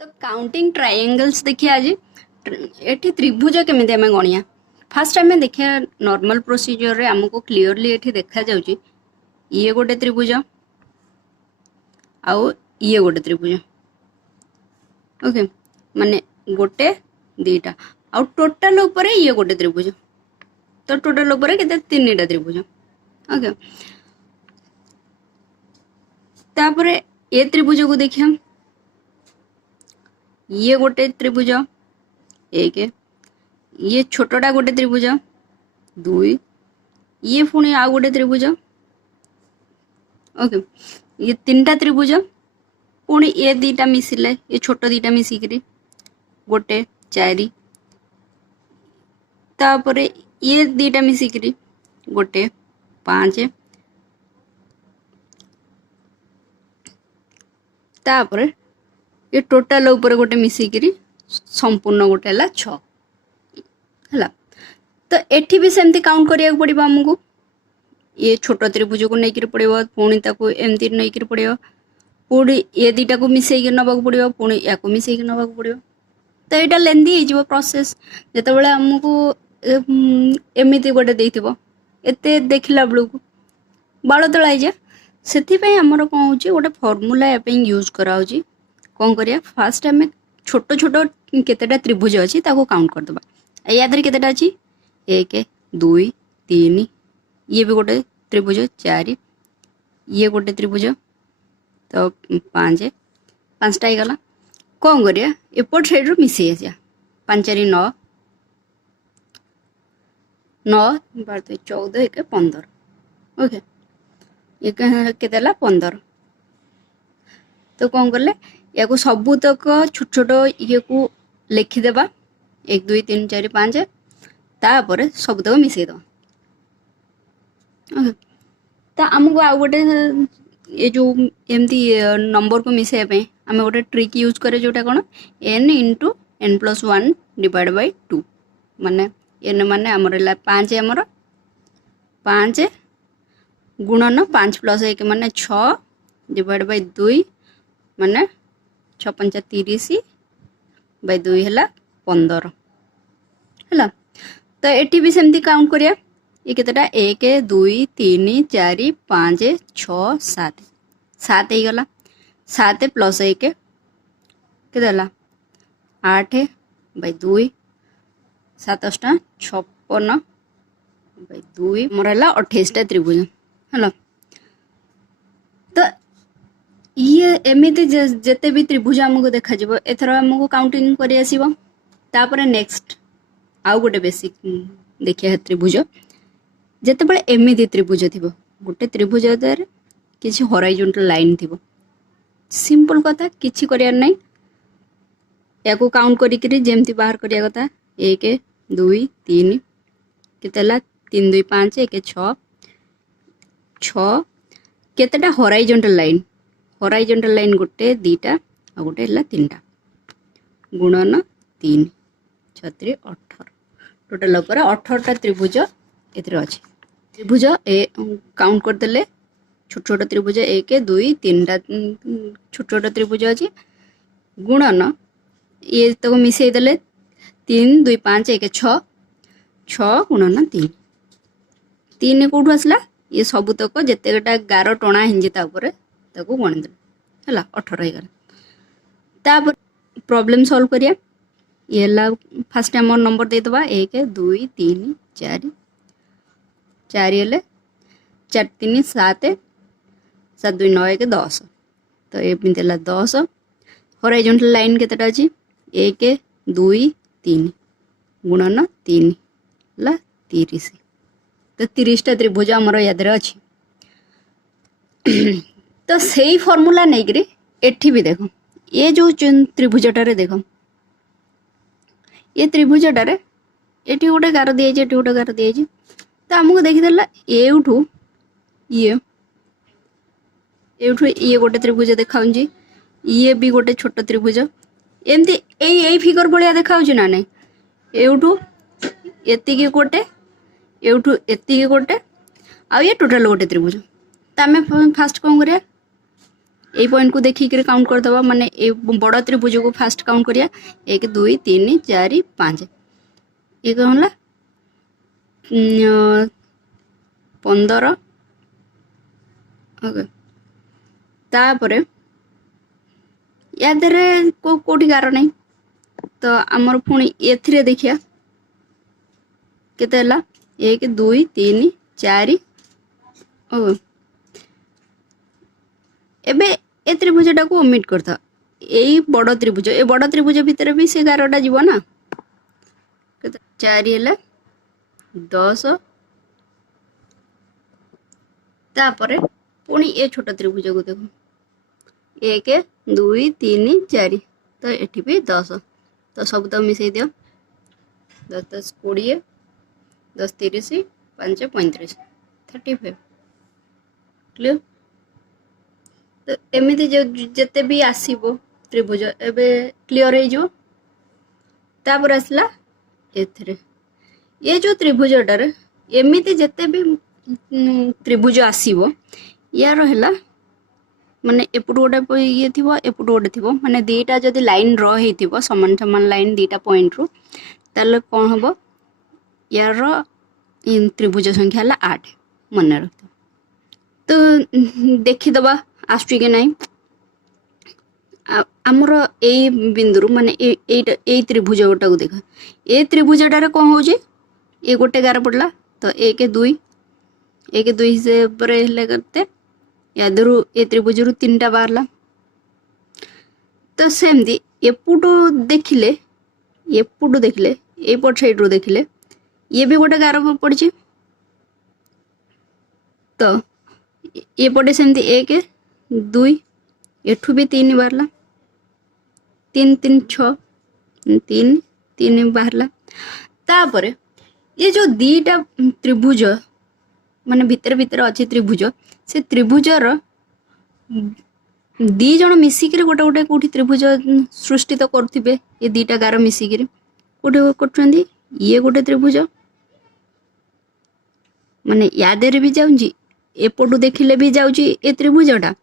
तो counting triangles देखिए आज एठी त्रिभुज केमिति आमे गणिया। फास्ट आमे देखिया नॉर्मल प्रोसीजर रे हमको क्लियरली एठी देखा जाउची ये गोटे त्रिभुज आउ ये गोटे त्रिभुज। ओके माने गोटे दीटा आउ टोटल ऊपर ये गोटे त्रिभुज। तो टोटल ऊपर केते तीनटा त्रिभुज। ओके तापरे ये त्रिभुज को देखिया ये गोटे त्रिभुज एक, ये छोटटा गोटे त्रिभुज दुई, ये पुणी आ गोटे त्रिभुज। ओके ये तीनटा त्रिभुज पुणी ये दीटा मिसिले ये छोट दीटा मिसिकरी गोटे चारि, तापरे ये दीटा मिसिकरी गोटे पाँच, तापरे ये टोटाल ऊपर गोटे मिसिकरी संपूर्ण गोटे है 6 है। तो एठी भी सेमती काउंट करिया पड़ो आमको। ये छोट त्रिभुज को लेकर पड़ो पुणी ताको एमती लेकर पड़ो पुणी ये दीटा को मिसेक नवा पड़ो पुणी या मिसेक नवा पड़ो। तो यहाँ लेंदी हो प्रोसेस जिते आमको एमती गोटे देथिबो एते देखला बेलू बाल तलाई जाए से आमर कौन हो गोटे फर्मूला यूज कराऊँ। कौन करिया फास्ट आम छोट छोट केतेटा त्रिभुज अच्छी काउंट करदे या केतेटा अच्छी एक दुई तीन, ये भी गोटे त्रिभुज चारि, ये गोटे त्रिभुज तो पाँच पाँचटा ही गला। कौन करिया एपट साइड रू मिसई आसिया पाँच चारि 9 9 12 14 एक 15। ओके ये केतेला 15। तो कौन कले या को सबूतक छोट छोट ये को लिखिदेबा 1 2 3 4 5 तापर सबूतक मिसेद। तो आमको आउ गोटे ये जो एमती नंबर को मिसेबा आम गोटे ट्रिक यूज करे जोटा कौन n into n+1 divide by 2 माने n माने आमर 5 आमर 5 गुणन 5 + 1 माने 6 डिवाइड बाय 2 माने 6 5 30 बाय 2 है 15 है। तो एटी भी सेमती काउंट करिया ये केतेटा 1 2 3 4 5 6 7 7 ही गला 7 + 1 केते हला 8 बाय 2 7 56 बाय 2 मोर हला 28टा त्रिभुज है। तो ये एमती जिते भी त्रिभुज आमको देखा एथर आमको काउंटिंग कर आसब। तापर नेक्स्ट आउ गोटे बेसिक देखिए त्रिभुज जिते बड़े एमती त्रिभुज थी गोटे त्रिभुज किसी हॉराइजॉन्टल लाइन थी सिंपल कथा किसी कर या काउंट करी जेमती बाहर करिया कथा 1 2 3 केतेला 3 2 5 1 6 6 केतेटा हॉराइजॉन्टल लाइन गोटे दीटा आ गोटे है 3टा गुणन 3 6 18 टोटल ऊपर 18टा त्रिभुज एथरे अच्छे। त्रिभुज ए काउंट करदेले छोट छोट त्रिभुज 1 2 3टा छोट छोट त्रिभुज अच्छी गुणन ये तक मिसई देले 3 2 5 1 6 6 गुणन 3 3 कौटू आसला ये सबूतक जितेटा गार टणा हिंजी तापर ताको गणिदेल है 18 हो। तापर प्रॉब्लम सॉल्व करिया ये फास्ट आम नंबर देदबा 1 2 3 4 4 हेले 4 3 7 7 2 9 1 10। तो एमती है 10 हॉराइजॉन्टल लाइन केतेटा अच्छी 1 2 3 गुणन 3 है 30। तो 30टा त्रिभुज आमर याद अच्छी। तो सही फॉर्मूला नहीं करी एठी भी देखो ये जो त्रिभुजटारे देखो ये त्रिभुजटारे एठी गोटे गार दी एठी गोटे गार दी तो आमको देखीदेला एठू ये गोटे त्रिभुज देखा ये भी गोटे छोट त्रिभुज एमती यही फिगर भाया देखा ना नहीं एठू एति गोटे एठू एति गोटे आ ये टोटाल गोटे त्रिभुज। तो आम फास्ट कौन करिया এই পয়েন্ট को देखिक काउंट करदे माने बड़ त्रिभुज को फास्ट काउंट करिया 1 2 3 4 5 ये कौन ला 15 ओके तापरे या देरे कोठी गार नहीं तो आमर पुणी एथिरे देखिया केते हला 1 2 3 4 ओके एबे ए त्रिभुजटा को ओमिट करता यही बड़ त्रिभुज ए बड़ त्रिभुज भितर भी से गारटा जीव ना 4 है 10 तापरे पुणी ए छोट त्रिभुज को देखो 1 2 3 4 तो एठी भी 10 तो सब तो मिसई दियो 10 10 20 10 30 5 35 35 क्लियर तो एमती जिते भी आसब त्रिभुज एबे क्लियर हो तापर आसला एथिरे ये जो त्रिभुजटार एमती जिते भी त्रिभुज आसब यार है माने एपट गोटे ये थी एपट गोटे थी माने दीटा जदि लाइन रही समान समान लाइन दीटा पॉइंट रू ताले कौन हम यार त्रिभुज संख्या है 8 मन रख तो देखीदबा आसुची कि नहीं आमर ए बिंदु माने ए त्रिभुज गोटा को देख ए त्रिभुजटार कौन हो ये गोटे गार पड़ला तो 1 2 1 2 से करते यादरू ए त्रिभुज रु 3टा बाहरला तो सेमती एपुटू देखिले एपट साइड रू देखिले ये भी गोटे गार पड़ी तो ये पटे सेमती 1 2 एठू भी 3 बाहरला 3 3 6 3 3 बाहरला तापर ये जो दीटा त्रिभुज माने भितर भितर अच्छे त्रिभुज से त्रिभुजर दी जन मिसिक गोटे गोटे कौटी त्रिभुज सृष्टि तो करुवे ये दीटा गार मिसिक कौटे कर ये गोटे त्रिभुज माने यादेर भी जाऊँगी एपटू देखिले भी जाऊँगी ए त्रिभुजटा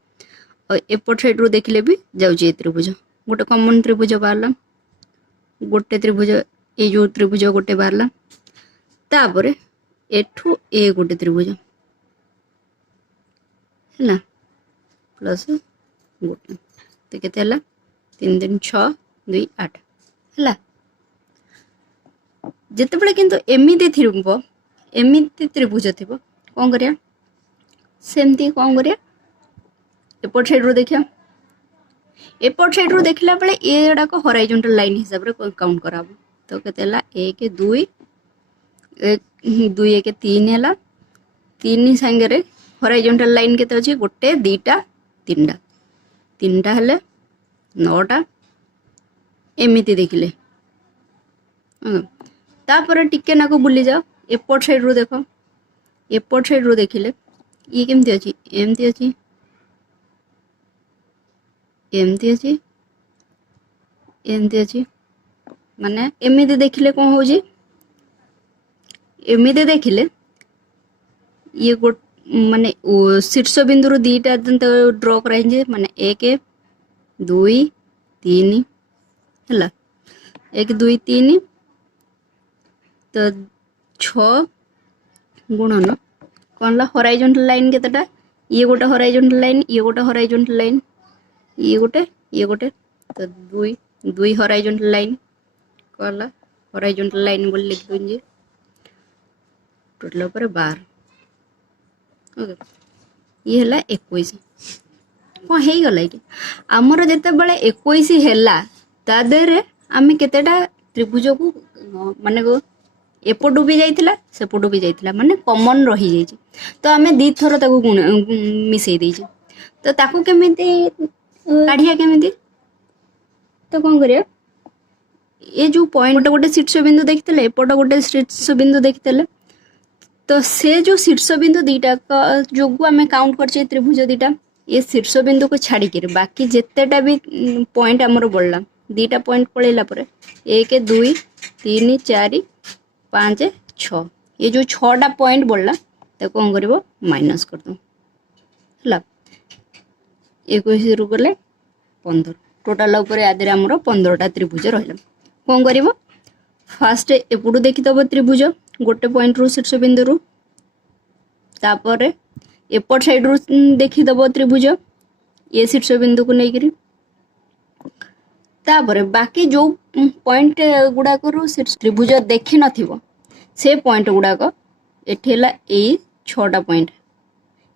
और एपट साइड रू देखिले भी जाऊँगी ए त्रिभुज गोटे कॉमन त्रिभुज बाहरला गोटे त्रिभुज ये जो त्रिभुज गोटे बाहरला तापर एठू ए गोटे त्रिभुज है प्लस गोटे तो केते 3 3 6 2 8 है जिते किंतु एमती त्रिभुज थी कौन करिया सेमती कौन करिया एपट साइड रू देखिया एपट साइड रू देखला बेले ये गुड़ाक हॉराइजॉन्टल लाइन हिसाब रे काउंट करा तो केते 1 2 2 1 3 है 3 सांगे हॉराइजॉन्टल लाइन केते अछि गोटे दीटा तीनटा हेले 9टा एमिति देखिले तापर टिके नाको बुली जाओ एपट साइड रू देखो एपट साइड रू देखिले ये केमती अछि एमती अछि एमती अछि एमती अछि माने एमिति देखिले कौन हो एमिति देखिले ये गोट माने शीर्ष बिंदु दीटा ड्र कराई माने 1 2 3 है 1 2 3 तो 6 गुणन कौन ला हॉराइजॉन्टल लाइन केतेटा ये गोटे हॉराइजॉन्टल लाइन ये गोटे हॉराइजॉन्टल लाइन ये गोटे तो 2 2 हॉराइजॉन्टल लाइन कौन ला हॉराइजॉन्टल लाइन बोल लिख दूंजे टोटल पर 12 ओके ये है 21 कौन हो गला कि आमर जिते बड़े 21 है तादेरे आम केतेटा त्रिभुज को माने को एपटू भी जाइथिला सेपटू भी जाइथिला माने कॉमन रही जाइछि तो आम दी थर ताको मिसई देछि तो ताको केमिति काढ़िया केमिति तो कौन करिया ये जो पॉइंट गोटे शीर्ष बिंदु देखते एपट गोटे शीर्ष बिंदु देखते तो से जो शीर्ष बिंदु दीटा जो आम काउंट कर त्रिभुज दीटा ये शीर्ष बिंदु को छाड़ी बाकी जितेटा भी पॉइंट आमर बढ़ला दीटा पॉइंट पलैला 1 2 3 4 5 6 ये जो 6टा पॉइंट बढ़ला तो कौन कर माइनस कर दो है 21 रु गले 15 टोटाल ऊपर आदि आमर 15टा त्रिभुज रहा कौन कर फास्ट एपटू देखीदब त्रिभुज गोटे पॉइंट रु शीर्ष बिंदु रु तापर एपट साइड रु देखीदब त्रिभुज ये शीर्ष बिंदु को लेकर तापर बाकी जो पॉइंट गुड़ाक त्रिभुज देखी नथिबो से पॉइंट गुड़ाक एठी हला ए 6टा पॉइंट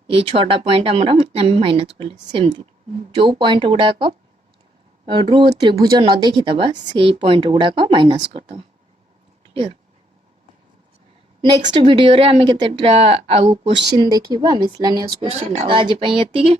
ये 6टा पॉइंट आमर आम माइनस कले सेमती जो पॉइंट गुड़ाक रु त्रिभुज न देखीदबा से पॉइंट गुड़ाक माइनस करदबा क्लियर। नेक्स्ट वीडियो रे आमे केतेटा आउ क्वेश्चन देखिबा मिसलानियस क्वेश्चन आज पई एतिके।